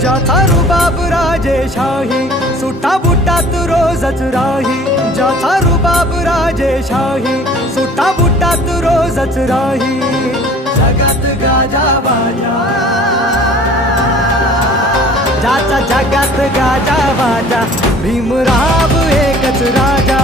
ज्याचा रुबाब राजेशाही, सुटा बुटात रोजच राही. ज्याचा रुबाब राजेशाही, सुटा बुटात रोजच राही. जगात गाजा बाजा, ज्याचा जगात गाजा बाजा, भीमराव एकच राजा.